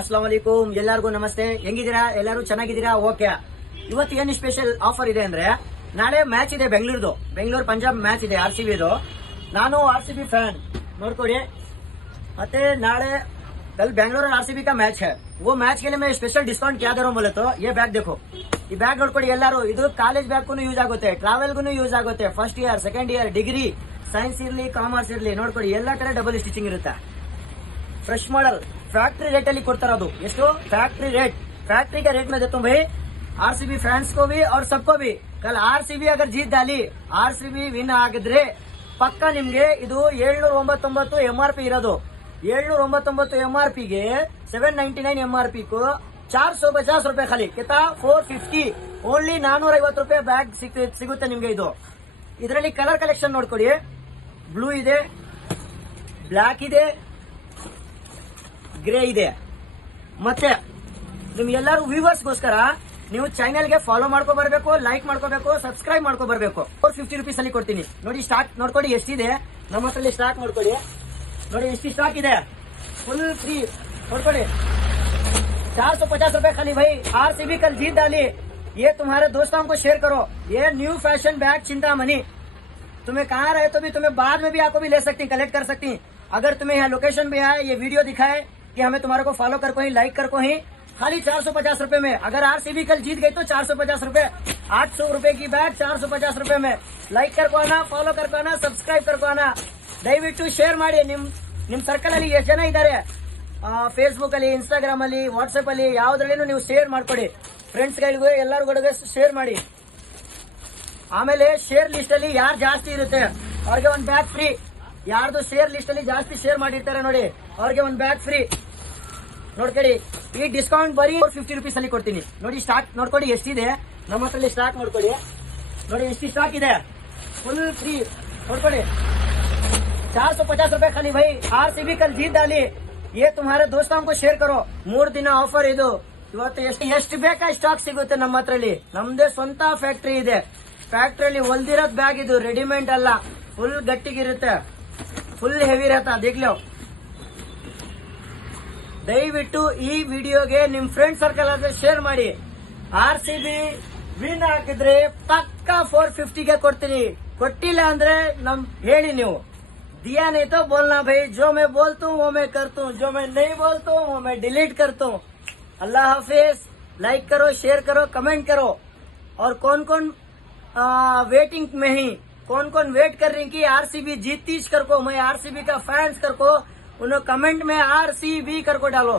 ಅಸ್ಲಾಂ ವಲೈಕುಂ ಎಲ್ಲರಿಗೂ ನಮಸ್ತೆ. ಹೆಂಗಿದ್ದೀರಾ? ಎಲ್ಲರೂ ಚೆನ್ನಾಗಿದ್ದೀರಾ? ಓಕೆ. ಇವತ್ತು ಏನು ಸ್ಪೆಷಲ್ ಆಫರ್ ಇದೆ ಅಂದ್ರೆ, ನಾಳೆ ಮ್ಯಾಚ್ ಇದೆ ಬೆಂಗಳೂರು ಪಂಜಾಬ್ ಮ್ಯಾಚ್ ಇದೆ RCB ಇದು. ನಾನು RCB ಫ್ಯಾನ್, ನೋಡ್ಕೊಡಿ. ಮತ್ತೆ नाले कल बेंगलोर और RCB का मैच है. वो मैच के लिए मैं स्पेशल डिस्काउंट क्या दे रहा हूँ बोले तो ये बैग देखो. ಈ ಬ್ಯಾಗ್ ನೋಡ್ಕೊಡಿ ಎಲ್ಲರೂ. ಇದು ಕಾಲೇಜ್ ಬ್ಯಾಗ್ ಯೂಸ್ ಆಗುತ್ತೆ, ಟ್ರಾವೆಲ್ಗೂ ಯೂಸ್ ಆಗುತ್ತೆ. First year, second year, degree, science ಇರ್ಲಿ, ಕಾಮರ್ಸ್ ಇರ್ಲಿ, ನೋಡ್ಕೊಡಿ ಎಲ್ಲಾ ತರ ಡಬಲ್ ಸ್ಟಿಚಿಂಗ್ ಇರುತ್ತೆ. फ्रेश मॉडल फैक्ट्री रेट ಅಲ್ಲಿ ಕೊಡ್ತಾರದು. ಎಷ್ಟು फैक्ट्री का रेट में देता हूँ भाई RCB फैंस को भी और सबको भी. कल RCB अगर जीत डाली, RCB विन ಆಗಿದ್ರೆ ಪಕ್ಕ ನಿಮ್ಗೆ ಇದು 799 MRP ಇರೋದು. 799 MRP ಗೆ 799 MRP को 450 ರೂಪಾಯಿ ಖಾಲಿ. कितना 450 ಓನ್ಲಿ 450 ರೂಪಾಯಿ ಬ್ಯಾಗ್ ಸಿಗುತ್ತೆ ನಿಮ್ಗೆ. ಇದು ಇದರಲ್ಲಿ ಕಲರ್ ಕಲೆಕ್ಷನ್ ನೋಡ್ಕೊಡಿ. ಬ್ಲೂ ಇದೆ, ಬ್ಲಾಕ್ ಇದೆ, ಗ್ರೇ ಇದೆ. ಮತ್ತೆ ನಿಮ್ಗೆಲ್ಲರೂ ವ್ಯೂವರ್ಸ್ಗೋಸ್ಕರ ನೀವು ಚಾನೆಲ್ಗೆ ಫಾಲೋ ಮಾಡ್ಕೊ ಬರ್ಬೇಕು, ಲೈಕ್ ಮಾಡ್ಕೋಬೇಕು, ಸಬ್ಸ್ಕ್ರೈಬ್ ಮಾಡ್ಕೊ ಬರ್ಬೇಕು. 450 ರೂಪೀಸ್ ಅಲ್ಲಿ ಕೊಡ್ತೀನಿ. ನೋಡಿ ಸ್ಟಾಕ್ ನೋಡ್ಕೊಡಿ ಎಷ್ಟಿದೆ ನಮ್ಮ ಹತ್ರ. ಸ್ಟಾಕ್ ನೋಡ್ಕೊಡಿ, ನೋಡಿ ಎಷ್ಟು ಸ್ಟಾಕ್ ಇದೆ. Full free ನೋಡ್ಕೊಡಿ. 450 ರೂಪಾಯಿ खाली भाई. RCB कल जीत डाली, ये तुम्हारे दोस्तों को शेयर करो. ये न्यू फैशन बैग चिंतामणि. तुम्हें कहाँ रहे तो भी तुम्हें बाद में भी आपको भी ले सकती, कलेक्ट कर सकती. अगर तुम्हें यहाँ लोकेशन भी आए, ये वीडियो दिखाए कि हमें तुम्हारे को फॉलो कर को ही, लाइक कर को ही, खाली 450 रूपये में. अगर RCB कल जीत गई तो 450 रूपये. 800 रूपये की बैग 450 रूपये में. लाइक कर को आना, फॉलो कर को आना, सब्सक्राइब कर को आना. ದಯವಿಟ್ಟು ಶೇರ್ ಮಾಡಿ. ನಿಮ್ ಸರ್ಕಲ್ ಅಲ್ಲಿ ಎಷ್ಟು ಜನ ಇದ್ದಾರೆ, ಫೇಸ್ಬುಕ್ ಅಲ್ಲಿ, ಇನ್ಸ್ಟಾಗ್ರಾಮ್ ಅಲ್ಲಿ, ವಾಟ್ಸ್ಆಪ್ ಅಲ್ಲಿ, ಯಾವ್ದ್ರಲ್ಲಿನೂ ನೀವು ಶೇರ್ ಮಾಡ್ಕೊಡಿ. ಫ್ರೆಂಡ್ಸ್ ಗಳಿಗೂ ಎಲ್ಲರಿಗೂ ಶೇರ್ ಮಾಡಿ. ಆಮೇಲೆ ಶೇರ್ ಲಿಸ್ಟ್ ಅಲ್ಲಿ ಯಾರು ಜಾಸ್ತಿ ಇರುತ್ತೆ ಅವ್ರಿಗೆ ಒಂದು ಬ್ಯಾಗ್ ಫ್ರೀ. ಯಾರ್ದು ಶೇರ್ ಲಿಸ್ಟ್ ಅಲ್ಲಿ ಜಾಸ್ತಿ ಶೇರ್ ಮಾಡಿರ್ತಾರೆ ನೋಡಿ, ಅವ್ರಿಗೆ ಒಂದು ಬ್ಯಾಗ್ ಫ್ರೀ. ನೋಡ್ಕೊಳ್ಳಿ, ಈ ಡಿಸ್ಕೌಂಟ್ ಬರೀ 450 ರೂಪೀಸ್ ಅಲ್ಲಿ ಕೊಡ್ತೀನಿ. ನೋಡಿ ಸ್ಟಾಕ್ ನೋಡ್ಕೊಡಿ ಎಷ್ಟಿದೆ ನಮ್ಮ ಹತ್ರ. ಸ್ಟಾಕ್ ನೋಡ್ಕೊಳ್ಳಿ, ನೋಡಿ ಎಷ್ಟು ಸ್ಟಾಕ್ ಇದೆ. ಫುಲ್ ಫ್ರೀ ನೋಡ್ಕೊಳ್ಳಿ. 450 ರೂಪಾಯಿ खाली भाई. RCB कल जीत डाली, ये तुम्हारे दोस्तों को शेयर करो. 3 ದಿನ ಆಫರ್ ಇದು. ಇವತ್ತು ಎಷ್ಟು ಬೇಕಾ ಸ್ಟಾಕ್ ಸಿಗುತ್ತೆ ನಮ್ಮ ಹತ್ರಲಿ. ನಮ್ದೇ ಸ್ವಂತ ಫ್ಯಾಕ್ಟರಿ ಇದೆ. ಫ್ಯಾಕ್ಟರಿಯಲ್ಲಿ ಹೊಲ್ದಿರೋದ್ ಬ್ಯಾಗ್ ಇದು, ರೆಡಿಮೇಡ್ ಅಲ್ಲ. ಫುಲ್ ಗಟ್ಟಿಗಿರುತ್ತೆ, ಫುಲ್ ಹೆವಿ ಇರತ್ತ. ದೇಖ್ಲೋ. ದಯವಿಟ್ಟು ಈ ವಿಡಿಯೋಗೆ ನಿಮ್ ಫ್ರೆಂಡ್ ಸರ್ಕಲ್ ಆದ್ರೆ ಶೇರ್ ಮಾಡಿ. RCB ವಿನ್ ಹಾಕಿದ್ರೆ ಪಕ್ಕ 450 ಗೆ ಕೊಡ್ತೀನಿ. ಕೊಟ್ಟಿಲ್ಲ ಅಂದ್ರೆ ಹೇಳಿ ನೀವು. दिया नहीं तो बोलना भाई. जो मैं बोलता हूँ वो मैं करता हूँ, जो मैं नहीं बोलता हूँ वो मैं डिलीट करता हूँ. अल्लाह हाफिज. लाइक करो, शेयर करो, कमेंट करो. और कौन कौन वेटिंग में ही, कौन कौन वेट कर रही कि RCB जीतीज कर को, मैं RCB का फैंस कर को, उन्होंने कमेंट में RCB कर को डालो.